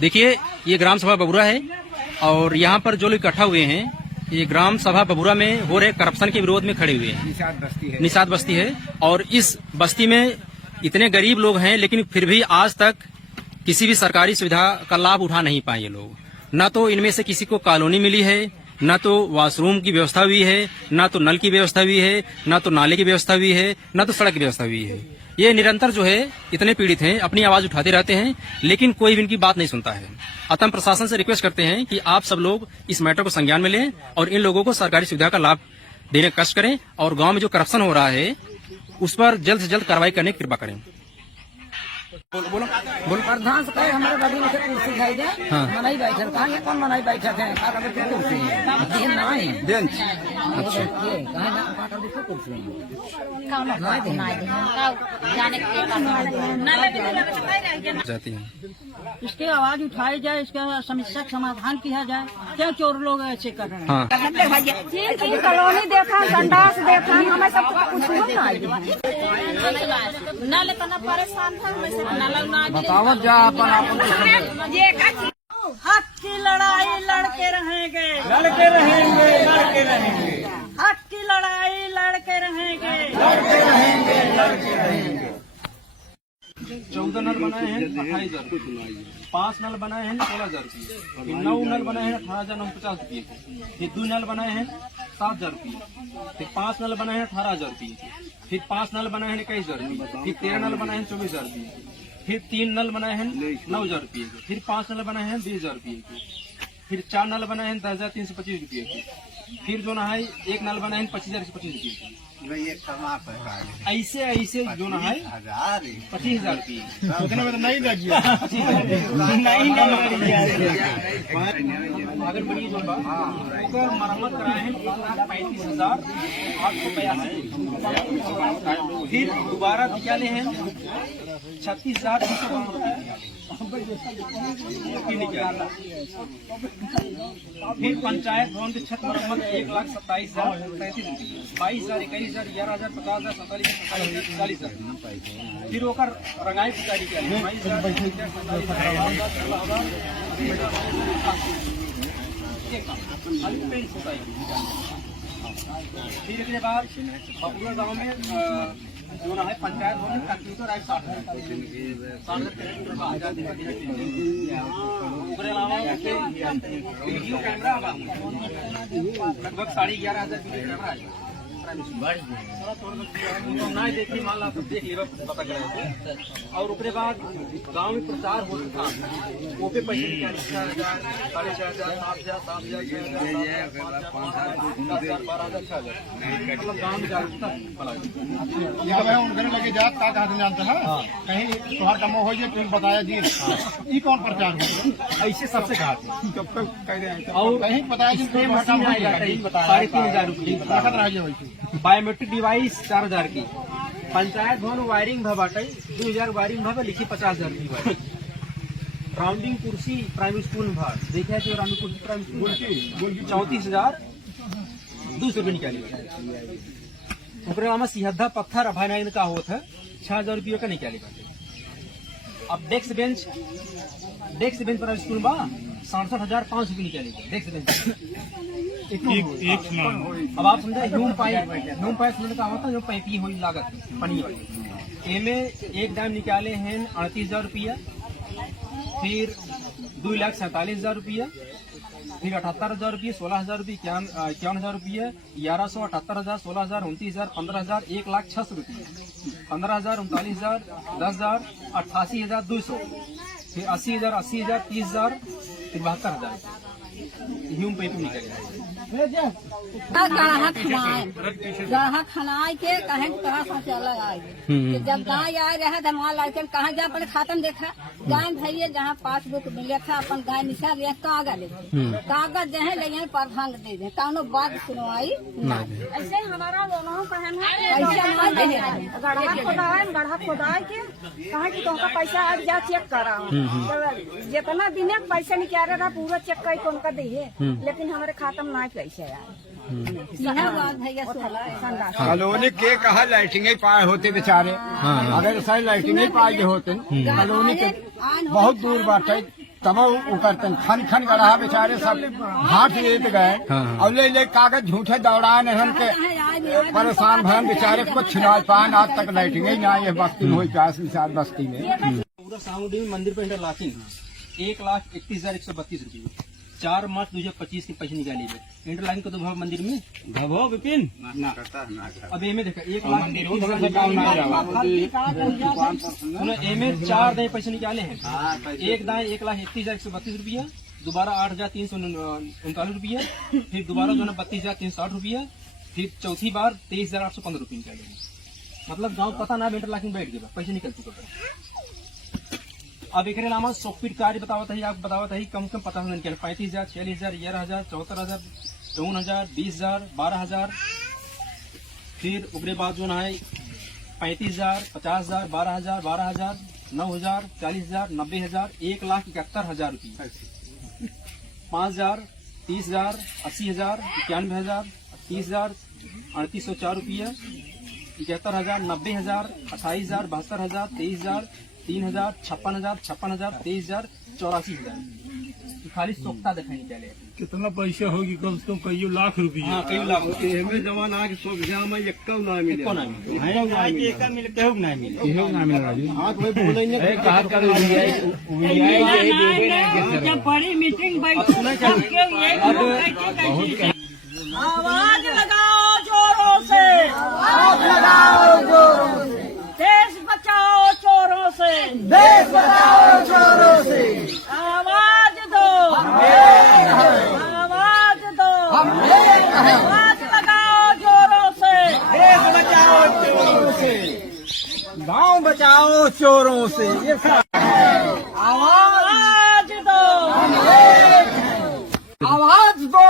देखिए, ये ग्राम सभा बबुरा है और यहाँ पर जो लोग इकट्ठा हुए हैं, ये ग्राम सभा बबुरा में हो रहे करप्शन के विरोध में खड़े हुए हैं। निषाद बस्ती है और इस बस्ती में इतने गरीब लोग हैं, लेकिन फिर भी आज तक किसी भी सरकारी सुविधा का लाभ उठा नहीं पाए ये लोग। न तो इनमें से किसी को कॉलोनी मिली है, न तो वॉशरूम की व्यवस्था हुई है, न तो नल की व्यवस्था हुई है, न तो नाले की व्यवस्था हुई है, न तो सड़क की व्यवस्था हुई है। ये निरंतर जो है इतने पीड़ित हैं, अपनी आवाज उठाते रहते हैं, लेकिन कोई भी इनकी बात नहीं सुनता है। अतः हम प्रशासन से रिक्वेस्ट करते हैं कि आप सब लोग इस मैटर को संज्ञान में लें और इन लोगों को सरकारी सुविधा का लाभ देने का कष्ट करें और गांव में जो करप्शन हो रहा है उस पर जल्द से जल्द कार्रवाई करने की कृपा करें। बोलो प्रधान से कहे हमारे बगल में कुर्सी खाई दे। हाँ। मनाई बैठक कहाँ है, कौन मनाई बैठक है? कुर्सी है ना है बेंच। अच्छा, कहाँ ना कुर्सी जाती है। इसके आवाज उठाई जाए, इसका समस्या समाधान किया जाए। क्या चोर लोग ऐसे कर रहे हैं? हाँ। कॉलोनी देखा, संडास देखा, हमें सब कुछ नल करना परेशान था। बताओ जा अपन हक की लड़ाई लड़के रहेंगे, लड़के रहेंगे, लड़के रहेंगे। हक की लड़ाई लड़के रहेंगे, लड़के रहेंगे, लड़के रहेंगे। 14 नल बनाए हैं 28,000, 5 नल बनाए हैं 16,000 रुपये, 9 नल बनाए हैं 18,950 रुपये, फिर 2 नल बनाए हैं 7,000 रुपये, फिर 5 नल बनाए हैं 18,000 रुपये, फिर 5 नल बनाए हैं 21,000 रुपये, फिर 13 नल बनाए हैं 24,000 रुपये, फिर 3 नल बनाए हैं 9,000 रुपये, फिर 5 नल बनाए हैं 20,000 रुपये, फिर 4 नल बनाए हैं 10,325 रुपये, फिर जो ना है 1 नल बनाए हैं 25,125 रुपये। ऐसे ऐसे जो ना है 25,000 रुपये नहीं लगी अगर बड़ी जो मरम्मत कराए हैं 35,882। फिर दोबारा निकाले हैं 36,292 फिर पंचायत भवन की छत मरम्मत 1,27,037 रुपये, 22,000, 21,000, 11,000, 50,000, 47,000, 47,000। फिर ओकर रंगाई पुतारी के फिर इसके बाद बबुरा गाँव में जो ना है पंचायत भवन कंप्यूटर आए 60,000 वीडियो कैमरा लगभग 11,500 वीडियो कैमरा है। नहीं देखिए मान ला देख ले पता करे। और उसके बाद गांव में प्रचार हो चुका, वो पे पैसे निकाले 6,000, 6,500, 7,000, 7,000, 5,000, 12,000, 6,000 मतलब गाँव में जागरूकता लगे जात का जानता है कहीं त्योहार का हो तुम बताया जी ये कौन प्रचार हो ऐसे सबसे घाट और कहीं बताया जी 3,500 रुपये। बायोमेट्रिक डिवाइस 4,000 की, पंचायत भवन वायरिंग बाटे 2,000 वायरिंग भा लिखी 50,000 की वायरिंग, राउंडिंग कुर्सी प्राइमरी स्कूल में भा देखा तो राउंडिंग कुर्सी प्राइमरी स्कूल 34,200 रुपये निकाली। सिहद्धा पत्थर अभाई का होता है 6,000 रुपये का निकाली। अब डेस्क बेंच प्राइमरी स्कूल में 67,500 रुपये निकाली डेस्क बेंच। अब आप समझे ह्यूम पाइप समझने का होता है जो पैपी हुई लागत पनी वाली एमे एक दाम निकाले हैं 38,000 रुपया, फिर 2,47,000 रुपया, फिर 78,000 रुपये, 16,000 रुपये, 51,000 रुपये, 1,100, 78,000, 16,000, 29,000, 15,000, 1,06,000 रुपये, 15,000, 39,000, 10,000, 88,200, फिर 80,000, 80,000, 30,000, फिर 72,000 ह्यूम पैप निकले। ग्राहक खनाए के कहें कहाँ से चला आए जब गाय आए रहे धमाल लड़के कहाँ जा अपने खाता में देखा गाय भैया जहाँ पासबुक मिले था अपन गाय निशा लिया कागज कागज जहे ले प्रधान दे दे कानो बात सुनवाई ऐसे हमारा दोनों कहन है गढ़ा खोदाए के कहा कि तुमका पैसा आज जा चेक करा जितना दिन पैसा निकाले रहा पूरा चेक कर तुमका दिए लेकिन हमारे खाता में ना पैसा आए यह बात भैया 16 कॉलोनी के कहा लाइटिंग पाए होते बेचारे। अगर सही लाइटिंग पाए होते कॉलोनी के बहुत दूर बाटे तब वो करते खन खन गढ़ा बेचारे सब घाट लेत गए और ले कागज झूठे दौड़ाए हम के परेशान भय बेचारे कुछ छिना पान आज तक लाइटिंग ही ना ये बस्ती में हुई प्यास निषाद बस्ती में। पूरा सामुदी में मंदिर पर इंटरलॉकिंग 1,31,132 रुपये 4 मार्च 2025 के पैसे निकाले गए इंटरलॉकिंग को तो भाव मंदिर में भवो विपिन अब ए में देखा 1,00,000 ए में 4 दाएं पैसे निकाले हैं। एक दाएं 1,31,132 रुपया, दोबारा 8,339 रुपया, फिर दोबारा जो है 32,360 रुपया, फिर चौथी बार 23,815 रुपये निकाले। मतलब गाँव पता ना इंटरलॉकिंग बैठ गया पैसे निकल चुका। अब एक अलावा सॉफ्टवेयर कार्य बतावत है, आप बतावत है कम से कम 50,000 निकल 35,000, 46,000, 11,000, 74,000, 54,000, 20,000, 12,000, फिर उसके बाद जो है 35,000, 50,000, 12,000, 12,000, 9,000, 40,000, 90,000, 1,71,000 रुपये, 5,000, 30,000, 80,000, 91,000, 30,000, 3,804 रुपये, 71,000, 90,000, 28,000, 72,000, 23,000, 3,000, 56,000, 56,000, 23,000, 84,000 खाली सोखता दिखाई चले। कितना पैसे होगी कम से कम कई लाख रुपये। हाँ कई लाख हमें जमाना के सोचा में एक ना मिले को ना जब बड़ी मीटिंग आवाज लगाओ जोरों से, आवाज लगाओ जोरों से, देश बचाओ चोरों से, देश बचाओ चोरों से, आवाज दो आवाज दो, आवाज लगाओ जोरों से, देश बचाओ चोरों से, गाँव बचाओ चोरों से। ये आवाज दो आवाज दो